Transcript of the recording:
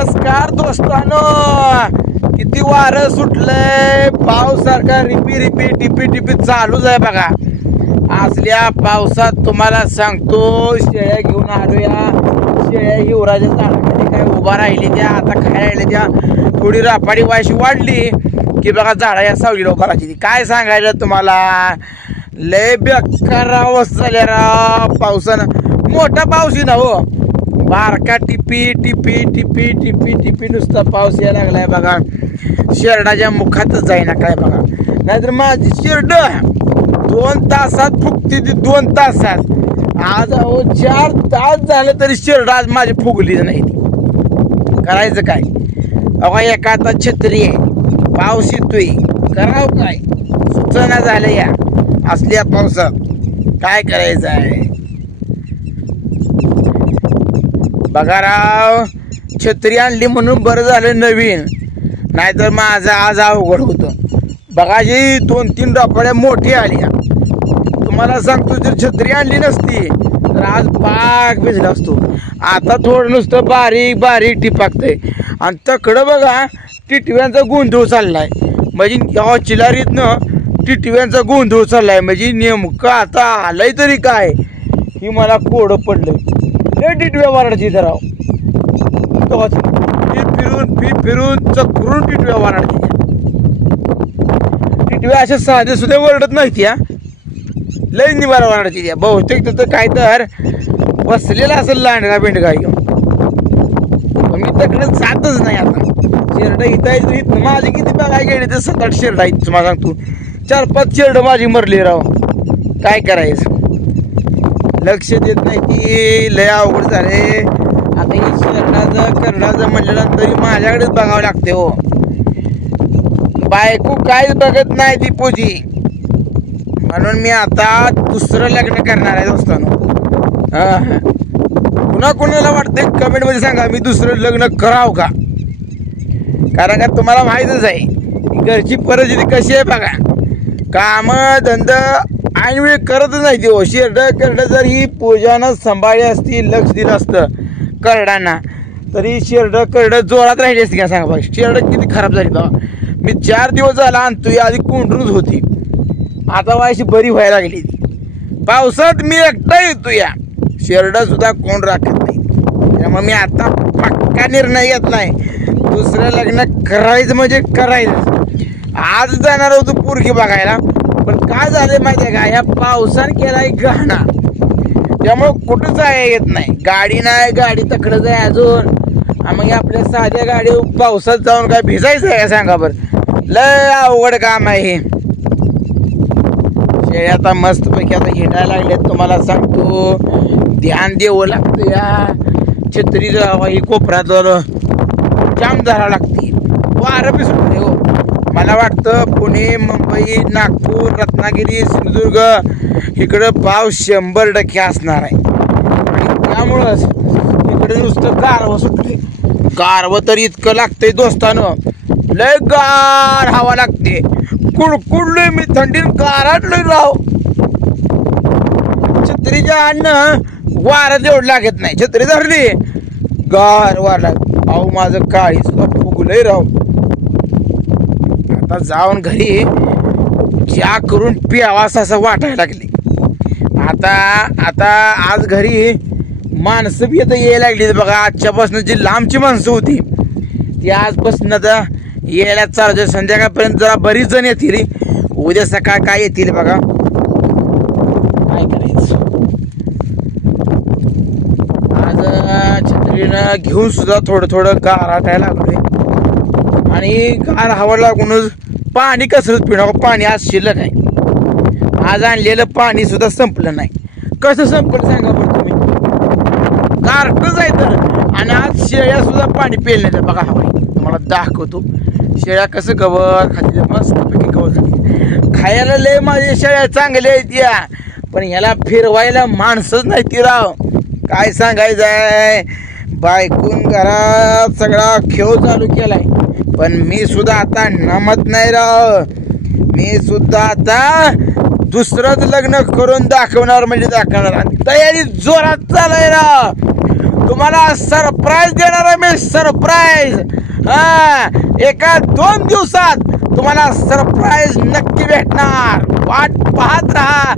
नमस्कार दोस्तानो, किती वारं सुटलंय, पाऊस सारखा रिपी रिपी टिपी टिपी चालूच आहे बघा. असल्या पावसात तुम्हाला सांगतो शेळ्या घेऊन आलो या. शेळ्या हिवराच्या झाडाखाली काय उभा राहिली त्या, आता खायला त्या थोडी रापाडी वायशी वाढली की बघा झाडा या सावलीला उभा राहायची. काय सांगायचं तुम्हाला, लय बेकार अवस्था झाल्या राव पावसानं. मोठा पाऊस ना हो, बारका टिपी टिपी टिपी टिपी टिपी नुसता पाऊस यायला लागलाय बघा. शेरडाच्या मुखातच जाईना काय बघा. नाहीतर माझी शेरड 2 तासात फुगती ती, 2 तासात. आज अहो 4 तास झालं तरी शेरड आज माझी फुगलीच नाही ती. करायचं काय अहो, एका आता छत्री आहे, पाऊस येतोय, करावं काय सुचना झालं या असल्या पावसात. काय करायचं आहे बघा राव. छत्री आणली म्हणून बरं झालं नवीन, नाहीतर माझं आज अवघड होतं बघा. जी 2-3 डोकड्या मोठी आल्या, तुम्हाला सांगतो जर छत्री आणली नसती तर आज पाक भिजला असतो. आता थोडं नुसतं बारीक बारीक टिपाकतंय आणि तकडं बघा टिटव्यांचा गोंधळ चाललाय. म्हणजे या चिलारीतनं टिटव्यांचा गोंधळ चाललाय. म्हणजे नेमकं आता आलंय तरी काय ही मला कोडं पडलं. लय टिटव्या वारडायची धराव, फिरून चक्रून टिटव्या वारडायची. टिटव्या अशा साधे सुद्धा वरडत नाही या, लय निवारा वारडायची त्या. बहुतेक तर काय तर बसलेला असेल लांडगा बेंडगा घेऊन. मी तिकडे जातच नाही आता. शेरडा इथं इथं माझी किती बघाय गेली तर 7-8 शेरडा आहेत तुम्हाला सांगतो. 4-5 शेरड माझी मरली राव. काय करायचं, लक्ष देत नाही ती, लय अवघड झाले. आता हे शेरडाचं करडाचं म्हटलं तरी माझ्याकडेच बघावं लागते हो. बायको काहीच बघत नाही ती पूजी. म्हणून मी आता दुसरं लग्न करणार आहे दोस्तांनो. कुणा कुणाला वाटतंय कमेंट मध्ये सांगा मी दुसरं लग्न करावं का. कारण का तुम्हाला माहीतच आहे घरची परिस्थिती कशी आहे बघा. काम धंदा ऐनवेळी करतच नाही ती हो. शेरडं जर ही पूजानं सांभाळली असती, लक्ष दिलं असतं करडांना, तरी करडं जोरात राहिली असती का सांगा बघा. शेरडं किती खराब झाली बघा. मी 4 दिवस झाला आणतो, आधी कोंडूनच होती, आता वायशी बरी व्हायला लागली ती. पावसात मी एकटा येतो या, शेरडं सुद्धा कोण राखत नाही. त्यामुळे मी आता पक्का निर्णय घेतलाय, दुसरं लग्न करायचं म्हणजे करायचं. आज जाणार होतो पोरगी बघायला, पण काय झालंय माहिती आहे का, या पावसाने केलाय घाणा, त्यामुळं कुठं जाया येत नाही. गाडी नाही, गाडी तकडच आहे अजून. मग आपल्या साध्या गाडी पावसात जाऊन काय भिजायचं आहे का सांगा बरं. लय अवघड काम आहे हे. शेळ्या आता मस्तपैकी आता हिंडायला लागल्यात तुम्हाला सांगतो. ध्यान द्यावं लागतं या छत्री ही कोपऱ्यात जाम धरावं लागते. वारं बी सुटते हो. मला वाटतं पुणे, मुंबई, नागपूर, रत्नागिरी, सिंधुदुर्ग इकडं पाऊस 100% असणार आहे. आणि त्यामुळंच इकडे नुसतं गारवं सुटले. गारवं तर इतकं लागतंय दोस्तानं, लय गार हवा लागते. कुडकुडलोय मी, थंडीनं गाराटलोय राव. छत्रीच्या अन्न वारं तेवढं लागत नाही. छत्री धरली गार वार लाग. अहो माझं काळी सुद्धा फुगलंय राव. आता जाऊन घरी चहा करून प्यावास असं वाटायला लागले. आता आज घरी माणसं बी आता यायला लागली बघा. आजच्यापासून जी लांबची माणसं होती ती आजपासून आता यायला चालू. संध्याकाळपर्यंत जरा बरीच जण येतील. उद्या सकाळ काय येतील बघा. काय करायचं आज छत्रीनं घेऊन सुद्धा थोडं गाराटायला लागलोय. आणि गार हवा लागूनच पाणी कसरत पिणं. पाणी आज शिल्लक आहे. आज आणलेलं पाणी सुद्धा संपलं नाही. कसं संपलं सांगा बरं तुम्ही. गारटच आहे तर. आणि आज शेळ्या सुद्धा पाणी पेल नाही बघा. हवा तुम्हाला दाखवतो. शेळ्या कसं गवत खाते, मस्तपैकी गवत खाते. खायला लय माझ्या शेळ्या चांगल्या आहेत या, पण ह्याला फिरवायला माणसंच नाही ती राव. काय सांगायचं आहे, बायकून घरात सगळा खेळ चालू केलाय. पण मी सुद्धा आता नमत नाही राव. मी सुद्धा आता दुसरंच लग्न करून दाखवणार म्हणजे दाखवणार. आणि तयारी जोरात चालाय राव. तुम्हाला सरप्राईज देणार आहे मी, सरप्राईज. एका 2 दिवसात तुम्हाला सरप्राईज नक्की भेटणार. वाट पाहत राहा.